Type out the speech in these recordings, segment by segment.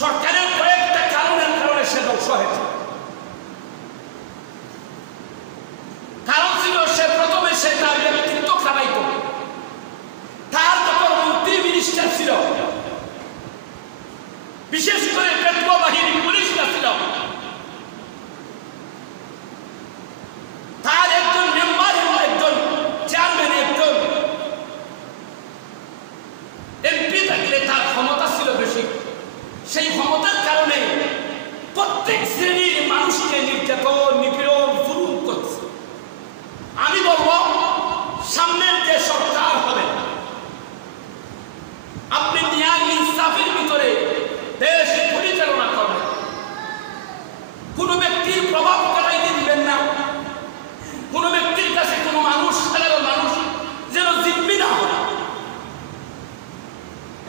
সরকারের কয়েকটা কারণের কারণে সে ধ্বংস হয়েছে। কারণ ছিল সে প্রথমে সে তার ব্যক্তিত্ব খারাইত, তার যখন মন্ত্রী মিনিস্টার ছিল, বিশেষ করে পেট্রো বাহিনী পুলিশরা ছিল, তার একজন মেম্বার এবং একজন চেয়ারম্যান, একজন এমপি থাকলে তার ক্ষমতা ছিল বেশি। সেই ক্ষমতার কারণে প্রত্যেক শ্রেণীর মানুষকে নির্যাতন, নিপীড়ন, জুলুম করছে। আমি বলবো সামনের যে সরকার হবে, আপনি ন্যায় ইনসাফের ভিতরে দেশ পরিচালনা করবেন, কোনো ব্যক্তির প্রভাব খাটাইতে দিবেন না, কোনো ব্যক্তির কাছে কোনো মানুষ, সাধারণ মানুষ যেন জিম্মি না হয়।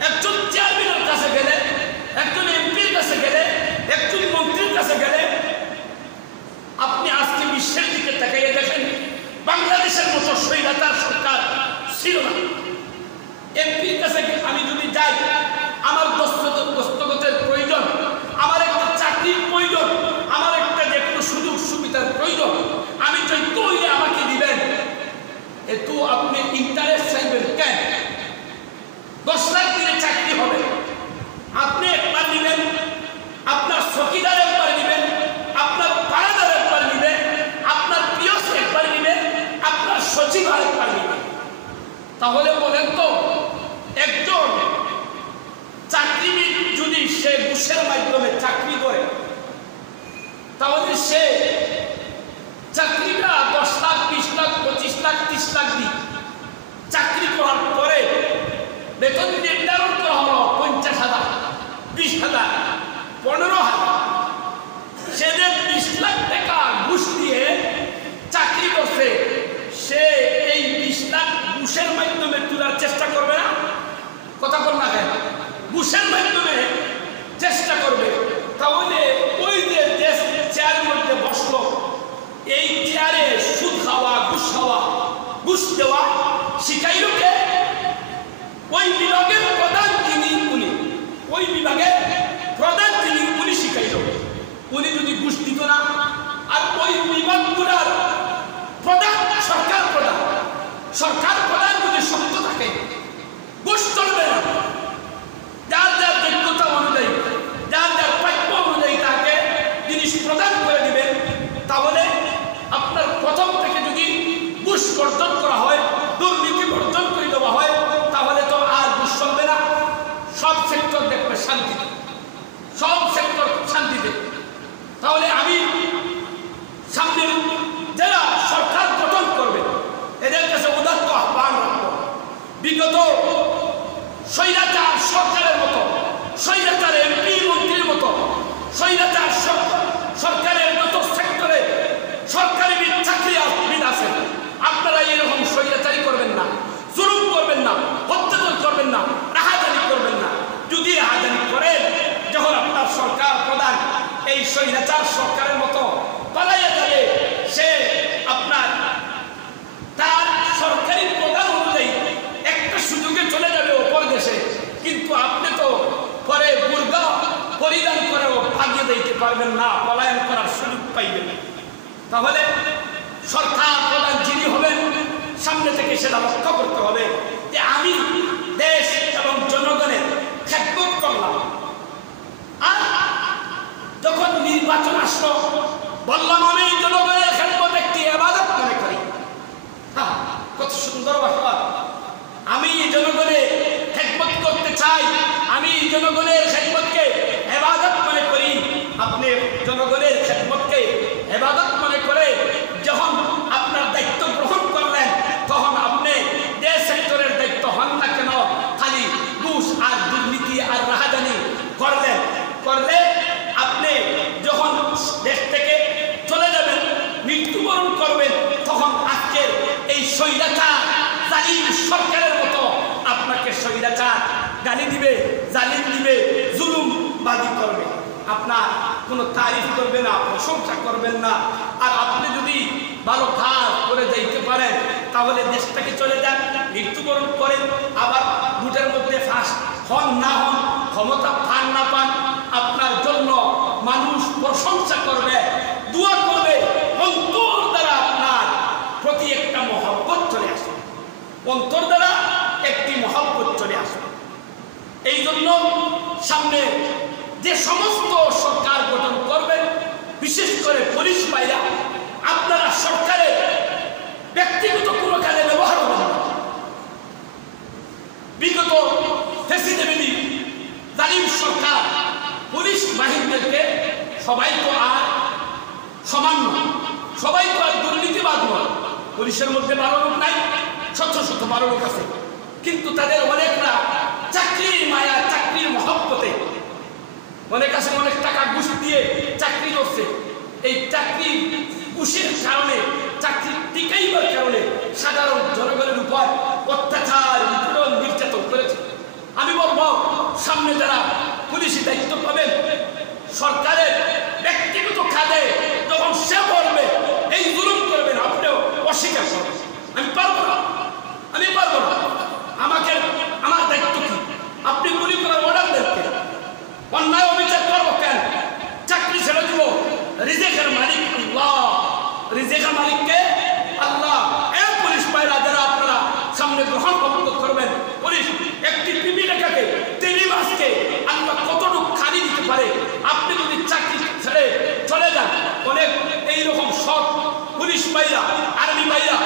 একজন চেয়ারম্যানের কাছে গেলে, একজন এমপির কাছে গেলে, একজন মন্ত্রীর কাছে গেলে, আপনি আজকে বিশ্বের দিকে তাকাইয়ে দেখেন, বাংলাদেশের মতো স্বৈরাচার সরকার ছিল না। এমপির কাছে আমি যদি যাই, আমার দস্তখতের প্রয়োজন, আমার একটা চাকরির প্রয়োজন, আমার একটা যে কোনো সুযোগ সুবিধার প্রয়োজন, আমি যোগ্য হইলে আমাকে দিবেন। এতো আপনি ইন্টারেস্ট চাইবেন কেন? 10 লাখ দিলে চাকরি হবে, আপনি একবার নিবেন, আপনার চকিদার একবার নিবেন, আপনার পাড়াদার একবার নিবেন, আপনার পিয়স একবার নিবেন, আপনার সচিব আরেকবার নিবেন। তাহলে বলেন তো, একজন চাকরিবিদ যদি সে ঘুষের মাধ্যমে চাকরি করে, তাহলে সে চাকরিটা 10 লাখ, 20 লাখ, 25 লাখ, 30 লাখ দিয়ে চাকরি করার পরে বেতন নির্ধারণ করা হলো 50,000, 20,000, 15,000। সে যে 20 লাখ টাকা ঘুষ দিয়ে চাকরি করছে, সে এই 20 লাখ ঘুষের মাধ্যমে তোলার চেষ্টা করবে না? কথা বল না কেন? ঘুষের মাধ্যমে চেষ্টা করবে। তাহলে ওই যে দেশ চেয়ারের মধ্যে বসলো, এই চেয়ারে সুদ খাওয়া, ঘুষ দেওয়া শিখাইল কে? ওই বিভাগের প্রধান যিনি, ওই বিভাগের প্রধান যিনি, উনি শিখাইল। উনি যদি ঘুষ দিত না, আর ওই বিভাগগুলোর প্রধান সরকার প্রধান যদি শক্ত থাকে, ঘুষ চলবে না। যার যার যোগ্যতা অনুযায়ী, যার যার প্রাপ্য অনুযায়ী তাকে জিনিস প্রদান করে দিবেন। তাহলে আপনার প্রথম থেকে যদি ঘুষ বর্জন করা হয়, দুর্নীতি বর্জন করে দেওয়া হয়, তাহলে তো আর ঘুষ চলবে না। সব সেক্টর দেখবে শান্তিতে, সব সেক্টর শান্তিতে। তাহলে আমি সামনে যারা সরকার গঠন করবে, এদের কাছে উদাত্ত আহ্বান রাখবো, বিগত স্বৈরাচার সরকারের মতো, স্বৈরাচার এমপি মন্ত্রীর মতো, স্বৈরাচার সরকারের যত সেক্টরে সরকারি চাকরিবিদ আছে, আপনারা এরকম স্বৈরাচারী করবেন না, জুলুম করবেন না, অত্যাচার করবেন না, রাহাজানি করবেন না। যদি রাহাজানি করেন, যখন আপনার সরকার প্রধান এই স্বৈরাচার সরকারের মতো পালাইয়া যাবে, সে আপনার তার সরকারি প্রধান অনুযায়ী একটা সুযোগে চলে যাবে ওপর দেশে, কিন্তু আপনি তো পরে বুর্গা পরিধান করেও ভাগিয়ে দিতে পারবেন না, পলায়ন করার সুযোগ পাইবেন। তাহলে সরকার প্রধান যিনি হবেন, সামনে থেকে সেটা লক্ষ্য করতে হবে যে আমি দেশ এবং জনগণের খেদমত করলাম। আর যখন নির্বাচন আসলো, বললাম আমি জনগণের খেদমত একটি ইবাদত মনে করি। কত সুন্দর ভাষা! আমি জনগণের খেদমত করতে চাই, আমি জনগণের খেদমতকে ইবাদত মনে করি। আপনি জনগণের খেদমতকে ইবাদত মনে করে যখন আপনার দায়িত্ব গ্রহণ করলেন, তখন আপনি যে সেক্টরের দায়িত্ব হন না কেন, খালি ঘুষ আর দুর্নীতি আর রাহাজানি করলে আপনি যখন দেশ থেকে চলে যাবেন, মৃত্যুবরণ করবেন, তখন আজকের এই স্বৈরাচার জালিম সরকারের মতো আপনাকে স্বৈরাচার গালি দিবে, জালিম দিবে, জুলুমবাদী করবে। আপনার কোনো তারিফ করবে না, প্রশংসা করবেন না। আর আপনি যদি ভালো কাজ করে যাইতে পারেন, তাহলে দেশটাকে চলে যান, মৃত্যুবরণ করেন, আবার ভোটের মধ্যে ফাঁস হন না হন, ক্ষমতা পান না পান, প্রশংসা করবে, দোয়া করবে, অন্তর দ্বারা আপনার প্রতি একটা মহব্বত চলে আসবে, অন্তর দ্বারা একটি মহব্বত চলে আসবে। এই জন্য সামনে যে সমস্ত সরকার গঠন করবেন, বিশেষ করে পুলিশ ভাইরা, আপনারা সরকারের ব্যক্তিগত কোনো কাজে ব্যবহার করবেন না। বিগত ফ্যাসিলিটি জালিম সরকার পুলিশ বাহিনীদেরকে সবাই তো আর সমান নয়, সবাই তো আর দুর্নীতিবাদ নয়। পুলিশের মধ্যে 12 লোক নাই, শত 12 লোক আছে, কিন্তু তাদের অনেকরা চাকরির মায়া, চাকরির মহব্বতে অনেক আছে, অনেক টাকা ঘুষ দিয়ে চাকরি করছে। এই চাকরি ঘুষের কারণে, চাকরি টিকাইবার কারণে সাধারণ জনগণের উপর অত্যাচার, নিপীড়ন, নির্যাতন করেছে। আমি বলবো সামনে যারা পুলিশি দায়িত্ব পাবেন, সরকারের ব্যক্তিগত কাজে যখন সে বলবে এই জুলুম করবেন, আপনিও অস্বীকার করবেন। আমি পারবো না, আমি পারবো না, আমাকে আমার দায়িত্ব কি? আপনি গুলি করার অর্ডার দেন, অন্যায় অবিচার করবো কেন? চাকরি ছেড়ে দিব। রিজেকের মালিক আল্লাহ, রিজেকের মালিককে আল্লাহ। এই পুলিশ ভাইরা যারা আপনারা সামনে গ্রহণ করবেন, পুলিশ একটি পিপি লেখাকে 3 মাসকে আল্লাহ কতটুকু খালি দিতে পারে। আপনি যদি চাকরি ছেড়ে চলে যান, অনেক এইরকম সৎ পুলিশ ভাইরা, আর্মি ভাইরা